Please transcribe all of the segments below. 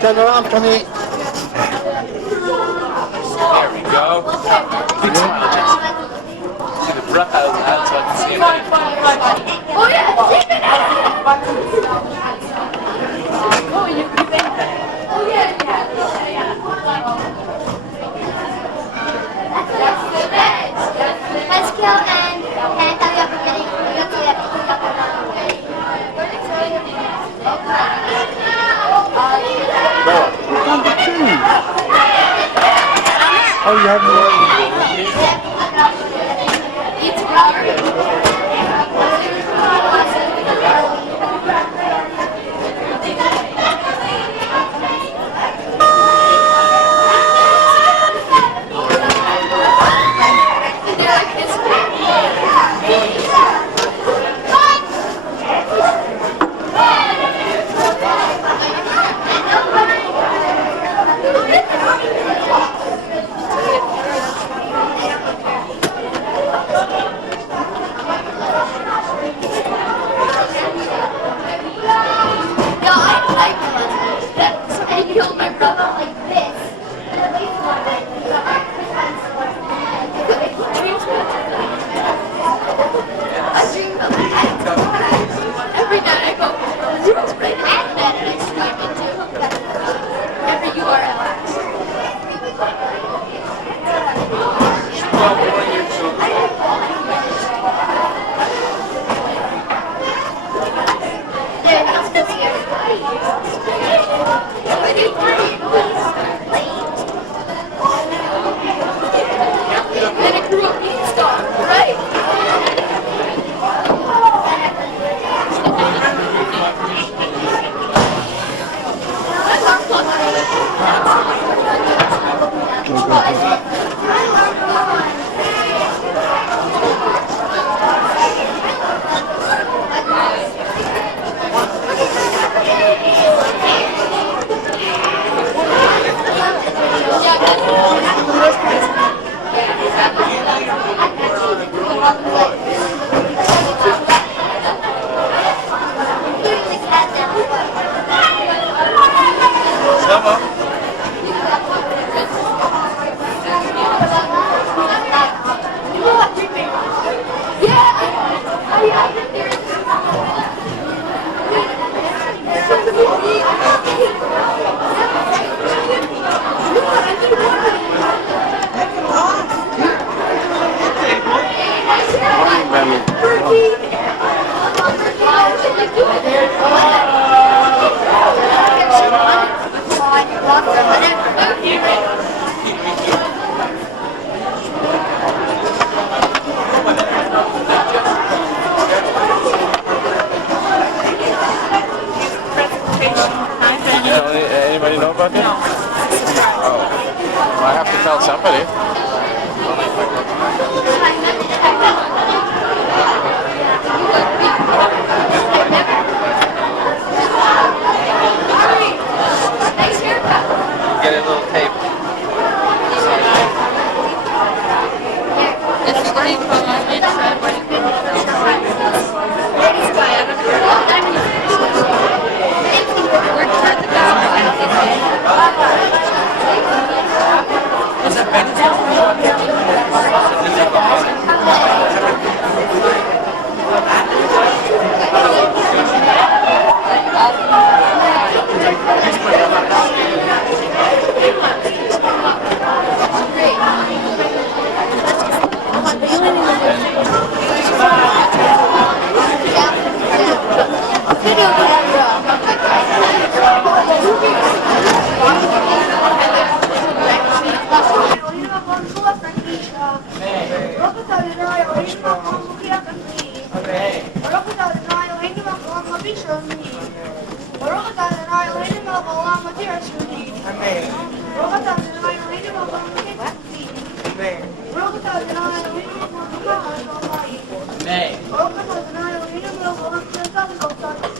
Turn around for me. There we go. Big smile, Jesse. See the breath out of the hand so I can see it. Oh yeah, take it out. Oh yeah, let's kill and tell you getting Number 2. Oh, you have more. Anybody know about that? No. Oh. Well, I have to tell somebody. ברוך אתה אדוני אלוהינו מלך העולם מביא שלומי. ברוך אתה אדוני אלוהינו מלך העולם מתיר שלומי. ברוך אתה אדוני אלוהינו מלך העולם מתיר שלומי. ברוך אתה אדוני אלוהינו מלך העולם מתיר שלומי. ברוך אתה אדוני אלוהינו מלך העולם מתיר שלומי.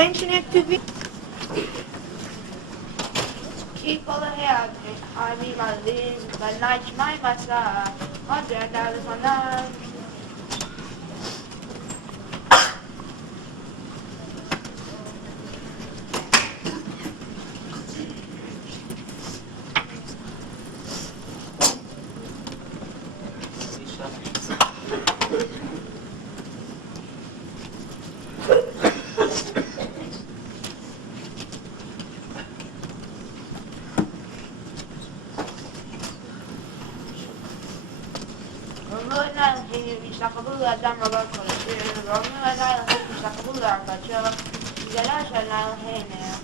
Geen Netivot. Keep all the hair. I mean my limbs, my night, my massage. $100 a night. يشتغلوا قدام ربك كل شيء رغم أن يشتغلوا عقد شغل جلاش أنا هنا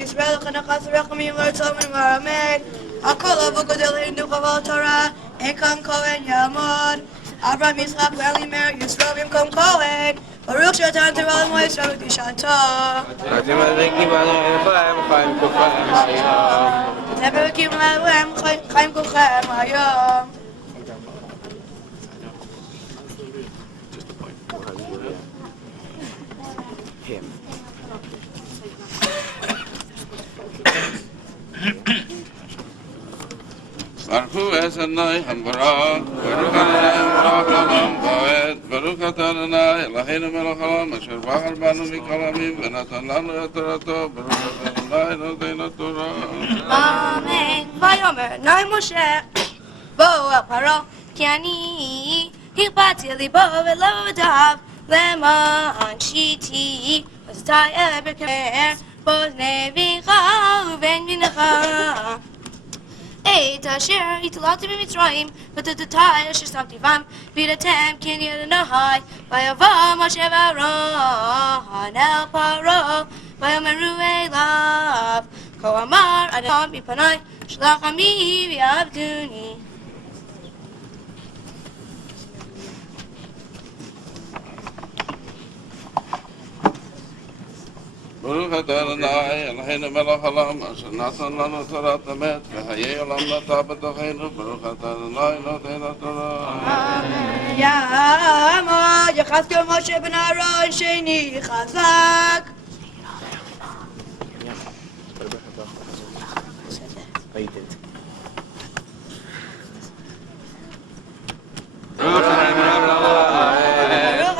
Yisrael Chanachas Rechamim L'Tzomim Amen. Akol Avogod Eloheinu Chaval Torah Ekam Kohen Yamod Avram Yitzchak V'Elimer Yisrael B'Mkom Kohen Baruch Shatan Terah L'Moisrael V'Dishato Teber Kim L'Elohem Chaim Kochem Hayom. Baruch Adonai Hambarak, Baruch Adonai Olam Vaed, Baruch Adonai Eloheinu Melech Haolam, Asher Bachar banu mikol hamim, v'natan lanu et Torato, Baruch Adonai Noten Torah. Amen. Vayomer Noi Moshe Bo'u el Paro Ki ani Hirpati libo v'lo v'dav Leman shiti V'stai eberker Boz nevicha uven minecha Eit asher italati b'Mitzrayim v'tatatai asher samtivam v'iratem kin yadonai v'yavo Moshe v'Aaron el Paro v'yomeru elav Ko amar Adon mipanai shlach ami v'yavduni. Baruch Adonai Eloheinu Melech Haolam, Asher natan lanu Torat Emet, v'hayei olam nata b'tocheinu, Baruch Adonai Noten Torah. Ya'amod Yechazkel Moshe ben Aaron sheni chazak. Baruch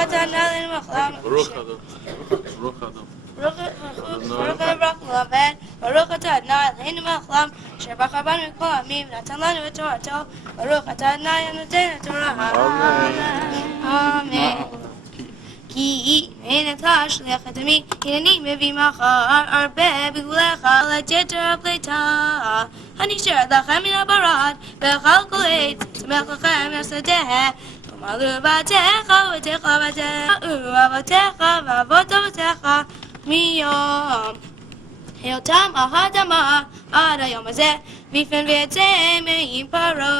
Adonai Machlam. Baruch Adon. Baruch Adon. Baruch Adonai Eloheinu Machlam Asher bachar banu mikol hamim v'natan lanu et Torato Baruch Adonai Noten Torah. Amen. Ki eneta shliach et ami hineni mevi machar arbe b'gulecha l'jeter pleta hanisher lachem min habarad b'chal kol eitz tzemech lachem yasadeh Umalu v'atecha v'atecha v'atecha u'avatecha v'avot avatecha miyom Heotam ahadama ad hayom hazeh v'ifen v'yetzeh me'im paro.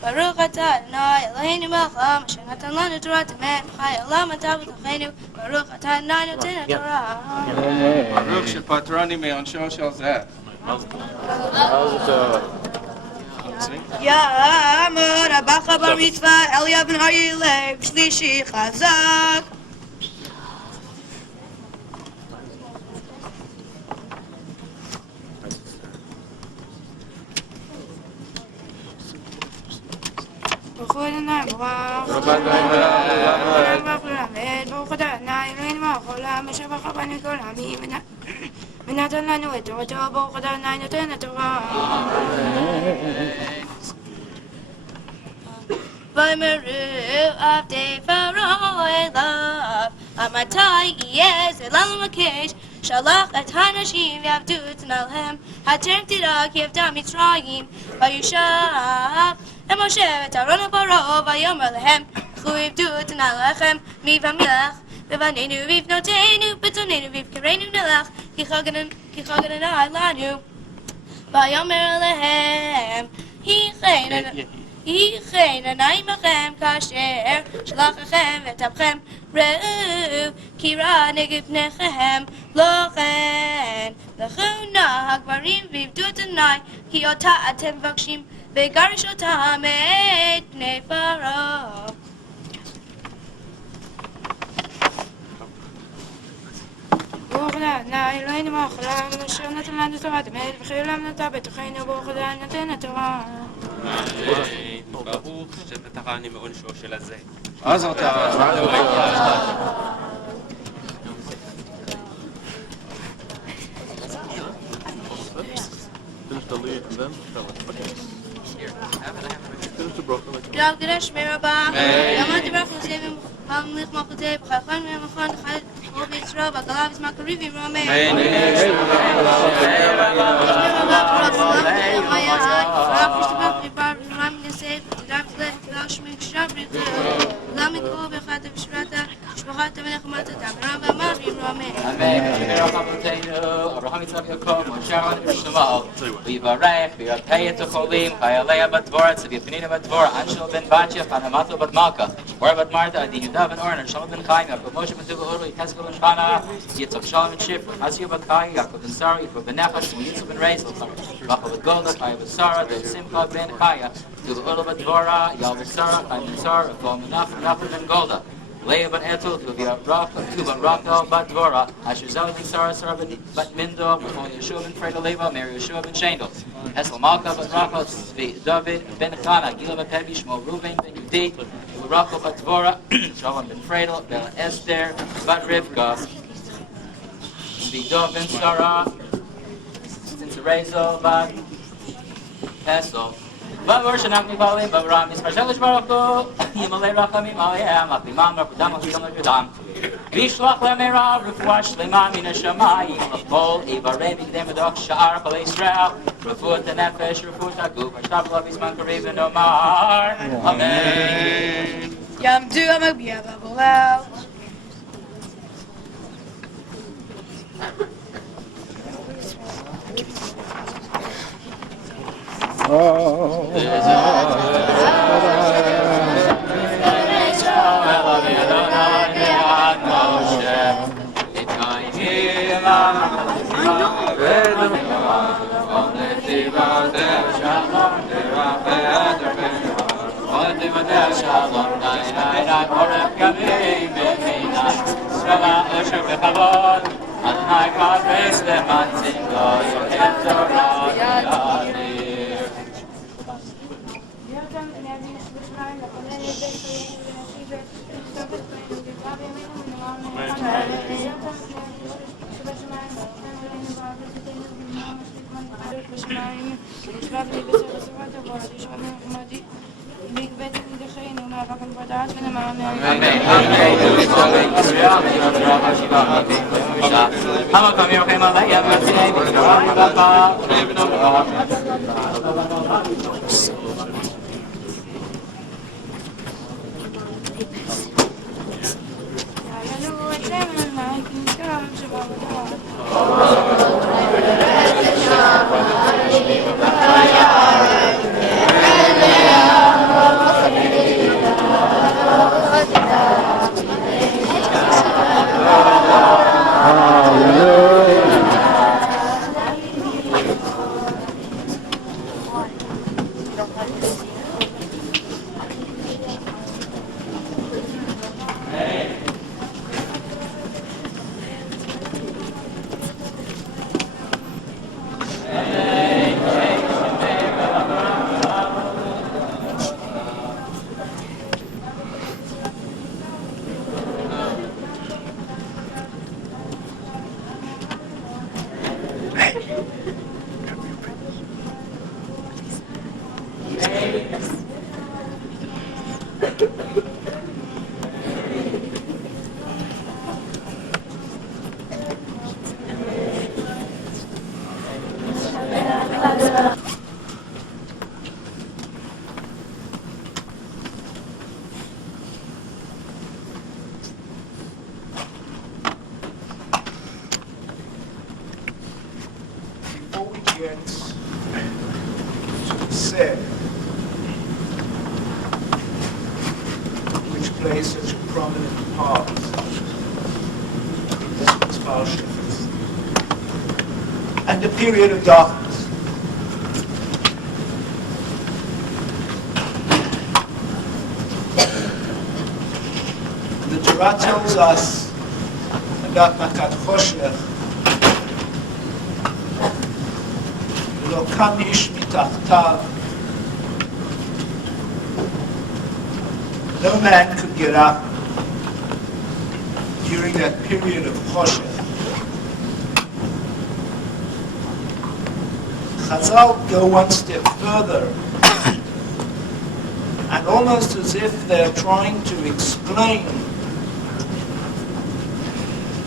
Baruch atah Adonai Eloheinu melech haolam asher natan lanu Torat emet v'chai olam atah b'tocheinu Baruch atah Adonai noten Torah. Baruch shepatrani me'onsho shel zeh. Ya'amod Abacha bar Mitzvah Eliyav ben Harileh Shlishi Chazak. Baruch Adonai Baruch Adonai Eloheinu melech haolam asher bachar banu mikol hamim v'natan lanu et Torato Baruch Adonai noten Torah. V'ymeru avdei Pharaoh elav Amatai yez elal makesh Shalach et hanashim v'yavdu t'nalhem Hater tirak yavda Mitzrayim V'yushav Moshe et Aaron el Paro v'yomer lehem Chu yavdu t'nalechem mi v'amilech V'vanenu v'ivnotenu b'tonenu v'ivkerenu nelech Ki chag Adonai lanu V'yomer lehem Hichein anai machem kasher shlachachem v'tabchem re'u ki ra neged pnechem lochen lechu nahag marim v'ivdu Adonai ki ota atem v'akshim v'garish otam et pnei Paro. Baruch Adonai Eloheinu melech haolam asher natan lanu Torat emet v'chai olam nata b'tocheinu Baruch Adonai noten Torah. ברוך שפטרני מעונשו של הזה. אז אתה... Finish the lead and then tell it. Okay. Finish the broken. G'day, g'day, shmei rabah. Yamad Yibrach Yosef Hamlich Malchutei B'chaychan Me'amachon Chad Rov Yisrael B'galav Yismak Rivim Rameh. Shmei rabah Baruch Salam Chayah Baruch Yisrael B'chaybar Ram Yosef T'dav T'lech T'dal Shmei Kshav Richu. אתה מלך ומלכות אברהם ואמר ויאמרו אמן. Amen. V'yimerach Avotenu, Avraham Yitzchak Yaakov, Moshe Aaron V'Shlomo, V'yivarech, V'yirpei et Cholim, Chayalei bat Dvorah, Tzvi Penina bat Dvorah, Anshel ben Batya, Chanamato bat Malka, Or bat Marta, Adi Yehuda ben Oren, Shalom ben Chaim, Yaakov Moshe ben Tuva Uru, Yechezkel ben Shana, Yitzchak Shalom ben Shifra, Hasiyah bat Chai, Yaakov ben Sarah, Yifra ben Nechash, Yitzchak ben Reisel, Rachel ben Golda, Chai ben Sarah, Dov Simcha ben Chaya, Tuva Uru bat Dvorah, Yal ben Sarah, Chai ben Sarah, Rachel ben Nachman ben Golda, Leah bat Etul, Tuvan Rachel bat Dvorah, Asher Zalad ben Sarah bat Mindo, Rachel Yeshua ben Freda Leva, Mary Yeshua ben Shendel, Hesel Malka bat Rachel, Tzvi David ben Chana, Gila bat Pevi, Shmuel Ruben ben Yudi, Rachel bat Dvorah, Shalom ben Freda, Bella Esther bat Rivka, Tzvi Dov ben Sarah, Tzrezel bat Hesel. V'vorshana mivalim v'avram yisparshelish baruch hu yimalei rachamim aleim aklimam v'apudam v'chidam v'yudam v'yishlach le'meirav refuah shlema min hashamayim l'chol ivarei mikdem v'doch sha'ar b'alei Yisrael refuah tenefesh refuah haguf v'shtav l'bizman karev v'nomar Amen. יעמדו המגביה והבולל. Adonai God raise them and sing God, Yohem Torah Yadir. Before we get to the set, which plays such a prominent part in this Mitzvah, and the period of darkness. The Torah tells us about Makat Choshech, לא קם איש מתחתיו. No man could get up during that period of choshech. Chazal go one step further, and almost as if they're trying to explain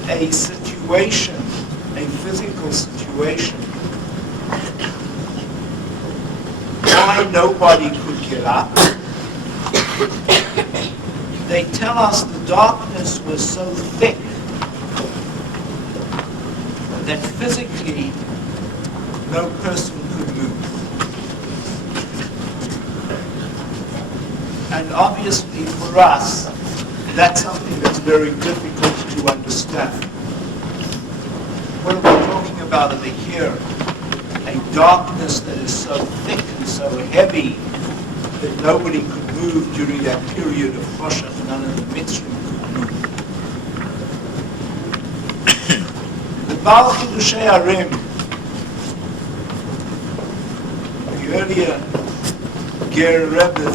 a situation, a physical situation, why nobody could get up. they tell us the darkness was so thick that physically no person could move. And obviously for us, that's something that's very difficult to understand. What are we talking about over here? A darkness that is so thick and so heavy that nobody could move during that period of Choshech, none of the Mitzvah could move. The Baal Chidushei Harim, the earlier Ger Rebbe,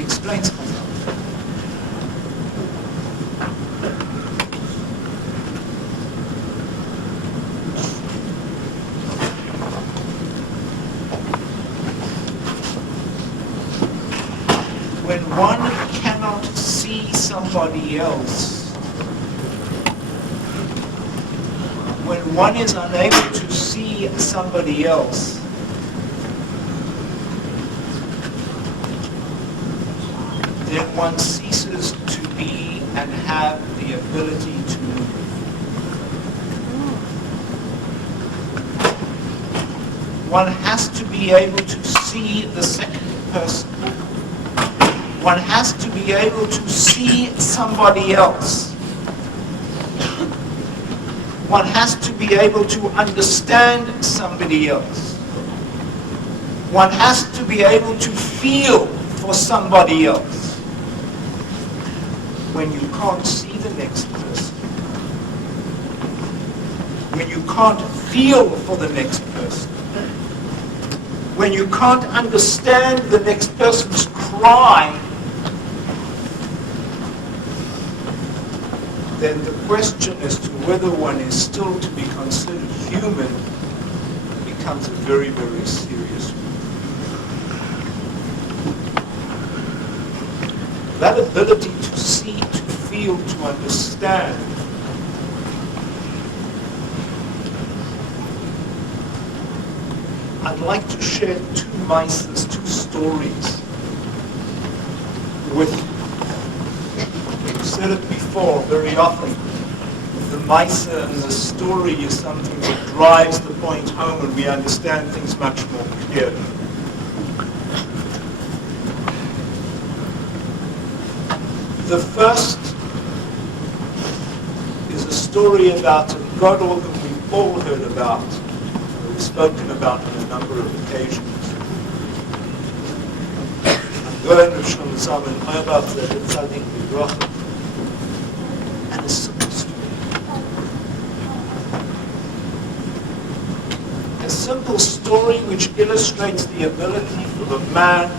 explains something. When one cannot see somebody else, when one is unable to see somebody else, then one ceases to be and have the ability to move. One has to be able to see the second person. One has to be able to see somebody else. One has to be able to understand somebody else. One has to be able to feel for somebody else. When you can't see the next person, when you can't feel for the next person, when you can't understand the next person's cry, then the question as to whether one is still to be considered human becomes a very, very serious one. That ability to see, to feel, to understand I'd like to share two mitzvahs, two stories with you. I've said it before very often. The mitzvah and the story is something that drives the point home and we understand things much more clearly. The first is a story about a gadol whom we've all heard about, we've spoken about on a number of occasions. And a simple story. A simple story which illustrates the ability of a man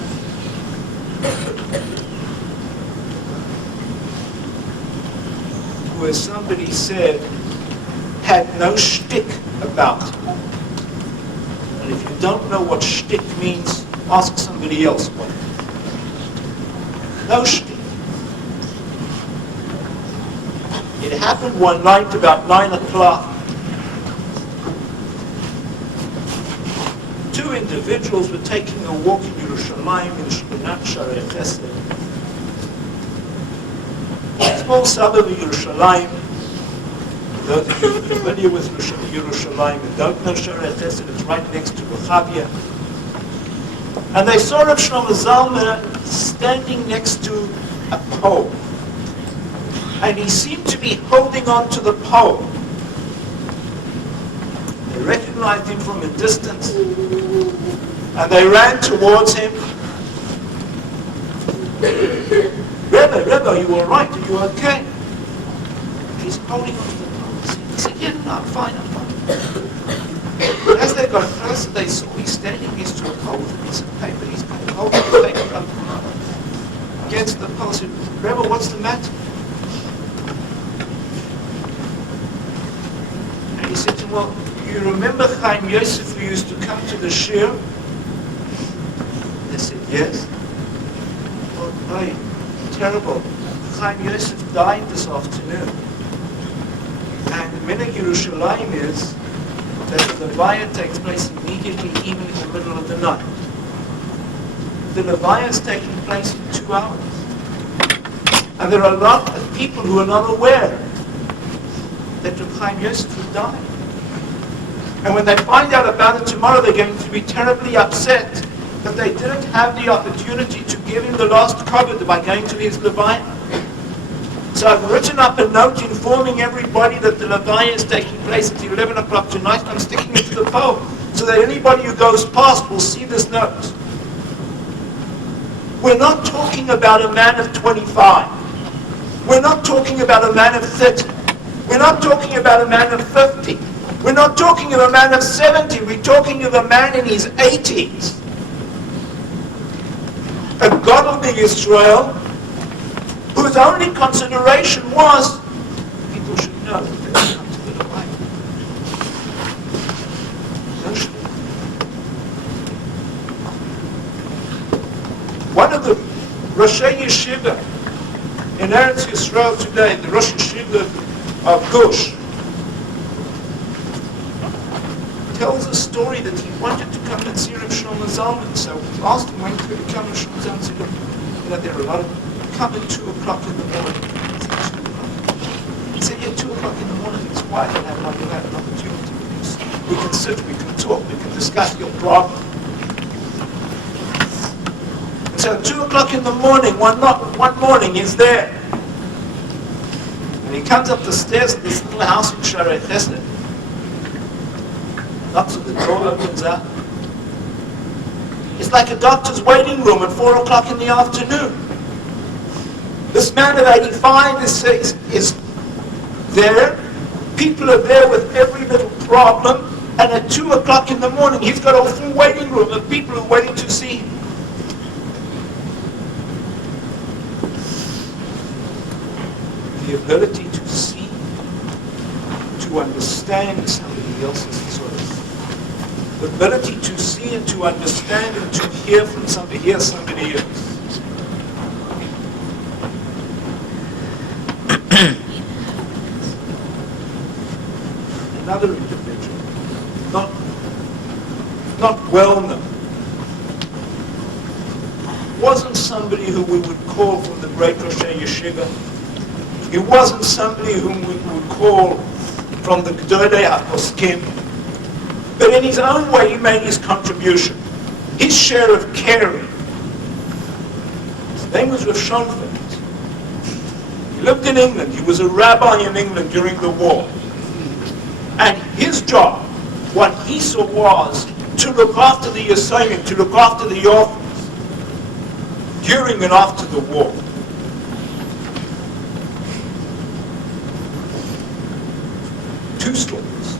who, as somebody said, had no shtick about him. And if you don't know what shtick means, ask somebody else what it means. No shtick. It happened one night about 9 o'clock. Two individuals were taking a walk in Yerushalayim in Shkunat Sharei Chesed. Small suburb of Yerushalayim. Those of you familiar with Yerushalayim and don't know Sharei Chesed, it's right next to Rehavia. And they saw Rav Shlomo Zalman standing next to a pole. And he seemed to be holding on to the pole. They recognized him from a distance. And they ran towards him. Rebbe, you all right? Are you okay? He's holding on to the pole. He said, yeah, no, I'm fine. But as they got closer, they saw he's standing next to a pole with a piece of paper. He's holding the paper up against the pole. He said, Rebbe, what's the matter? And he said to him, well, you remember Chaim Yosef who used to come to the shir? They said, yes. Oh, boy, terrible. Chaim Yosef died this afternoon. And the minhag Yerushalayim is that the levaya takes place immediately, even in the middle of the night. the Levaya is taking place in 2 hours. And there are a lot of people who are not aware that Reb Chaim Yosef will die. And when they find out about it tomorrow, they're going to be terribly upset that they didn't have the opportunity to give him the last kavod by going to his Levaya. So I've written up a note informing everybody that the Levaya is taking place at 11 o'clock tonight, and I'm sticking it to the pole so that anybody who goes past will see this note. We're not talking about a man of 25. We're not talking about a man of 30. We're not talking about a man of 50. We're not talking of a man of 70. We're talking of a man in his 80s. A godly Israel whose only consideration was people should know that they have come to the Levaya. No should. One of the Rosh Yeshiva in Eretz Yisrael today, the Rosh Yeshiva of Gush, tells a story that he wanted to come and see Reb Shlomo Zalman. So he asked him when could he come and Shlomo Zalman said, look, there are a lot of come at 2 o'clock in the morning. He said, 2 o'clock. He said, 2 o'clock in the morning, it's quiet, you'll have an opportunity. We can sit, we can talk, we can discuss your problem. And so 2 o'clock in the morning, one morning, he's there. And he comes up the stairs of this little house in Sharei Chesed. Knocks at the door, opens up. It's like a doctor's waiting room at 4 o'clock in the afternoon. This man of 85 is there. People are there with every little problem. And at 2 o'clock in the morning, he's got a full waiting room of people who are waiting to see him. The ability to see, to understand somebody else's soul. The ability to see and to understand and to hear from somebody else. Another individual, not well known, wasn't somebody who we would call from the great Rosh Yeshiva. He wasn't somebody whom we would call from the Gdolei HaPoskim. But in his own way, he made his contribution, his share of caring. His name was Rav Schoenfeld. He lived in England. He was a rabbi in England during the war. And his job, what he saw was to look after the Yisraelim, to look after the orphans during and after the war. Two stories.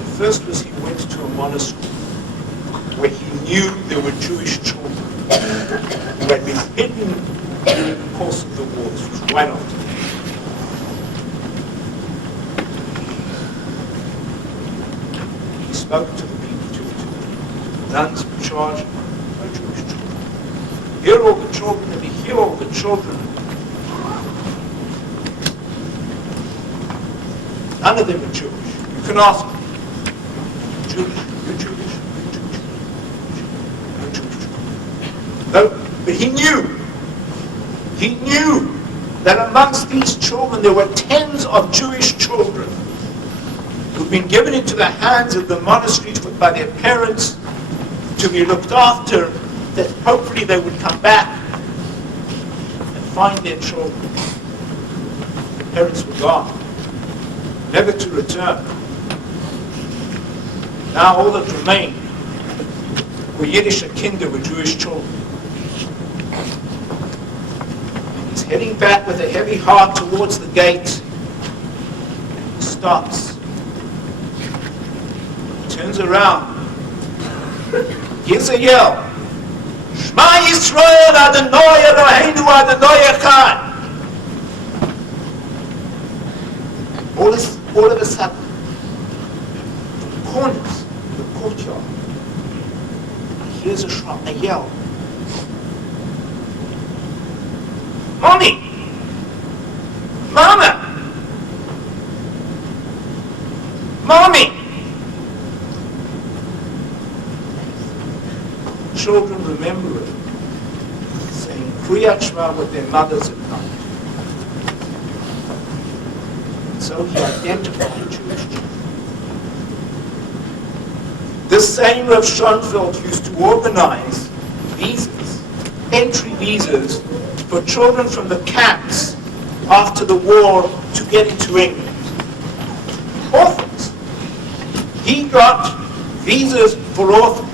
The first was he went to a monastery where he knew there were Jewish children who had been hidden during the course of the war. This was right after. He spoke to the people, to the nuns in charge, no Jewish children. Here are all the children, and hear all the children. None of them are Jewish. You can ask them. Jewish, you're Jewish, you're Jewish, you're Jewish. No, but he knew that amongst these children there were tens of Jewish children who'd been given into the hands of the monasteries by their parents to be looked after, that hopefully they would come back and find their children. The parents were gone, never to return. Now all that remained were Yiddish kinder, were Jewish children. He's heading back with a heavy heart towards the gate. He stops. Turns around. Here's a yell. Shema Yisrael Adonai Eloheinu Adonai Echad. All of a sudden, from the corners of the courtyard, here's a yell. Mommy! Mama! Mommy! children remember it, saying Kriyat Shema with their mothers at night. And so he identified Jewish children. This same Rav Schoenfeld used to organize visas, entry visas, for children from the camps after the war to get into England. Orphans. He got visas for orphans.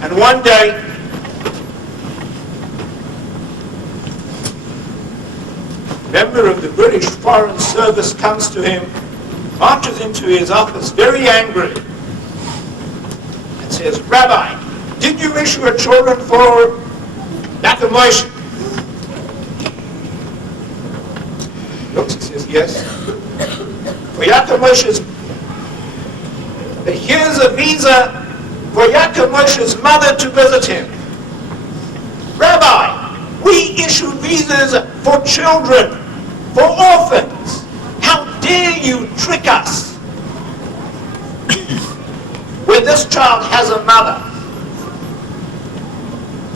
And one day, a member of the British Foreign Service comes to him, marches into his office very angry, and says, Rabbi, did you issue a children for Yaakov Moshe? Looks, he says, yes. For Yaakov Moshe's, here's a visa for Yaakov Moshe's mother to visit him. Rabbi, we issue visas for children, for orphans. How dare you trick us? When this child has a mother.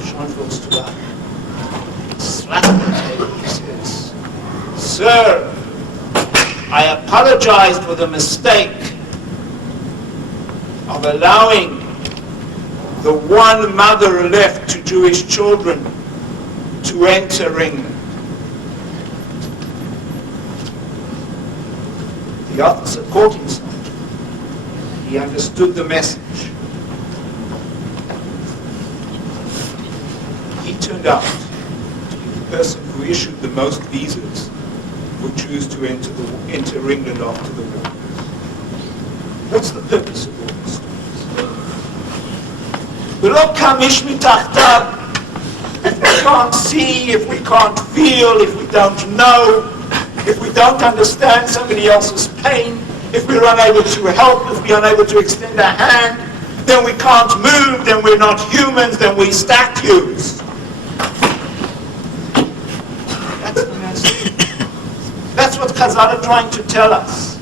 Schoenfeld stood up, slapped the table, he says, Sir, I apologize for the mistake of allowing the one mother left to Jewish children to enter England. The officer caught himself. He understood the message. He turned out to be the person who issued the most visas for Jews to enter England after the war. What's the purpose of all this? V'lo kamish mitachtav. If we can't see, if we can't feel, if we don't know, if we don't understand somebody else's pain, if we're unable to help, if we're unable to extend a hand, then we can't move, then we're not humans, then we're statues. That's the message. That's what Chazal are trying to tell us.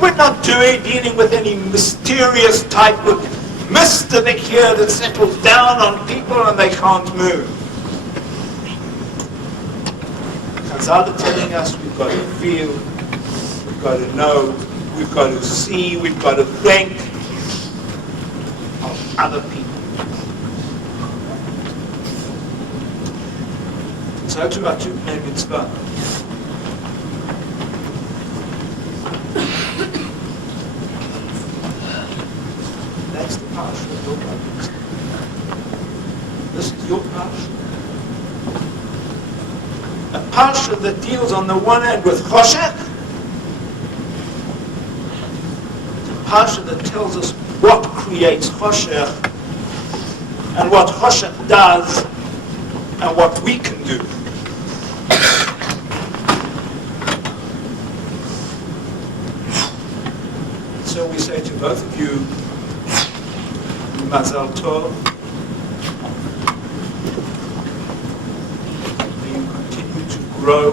We're not dealing with any mysterious type of mystery here that settles down on people and they can't move. Chazal are telling us we've got to feel, we've got to know, we've got to see, we've got to think of other people. So to our Mitzvah. That's the parsha of your Mitzvah. This is your parsha. A parsha that deals on the one hand with Choshech, a parsha that tells us what creates Choshech and what Choshech does and what we can do. So we say to both of you, Mazal Tov. May you continue to grow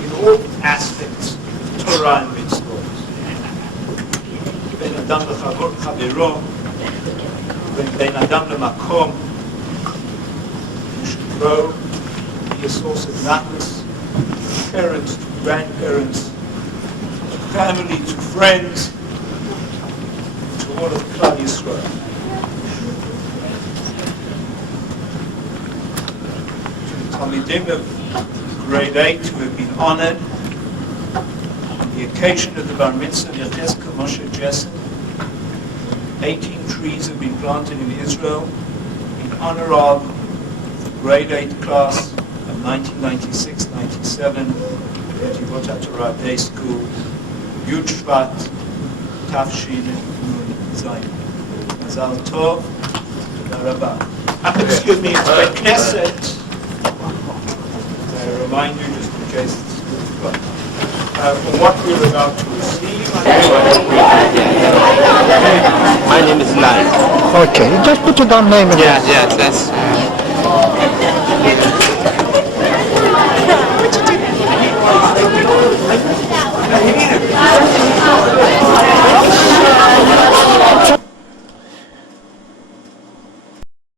in all aspects of Torah and Mitzvot. Ben Adam L'Chavero, Ben Adam L'Makom. You should grow, be a source of nachas, parents to grandparents, to family, to friends, all of Klal Yisrael. To the Talmidim of grade 8 who have been honored on the occasion of the Bar Mitzvah of Yechezkel Moshe Jessen, 18 trees have been planted in Israel in honor of the grade 8 class of 1996-97 Netivot Torah Day School, Yud Shvat, Tafshin Nun Zayin. Mazal Tov, Toda Rabba. Excuse me, it's by Knesset. I remind you, just in case it's forgotten, from what we're about to receive. My name is Nai. Okay, just put your down name again. Yes, that's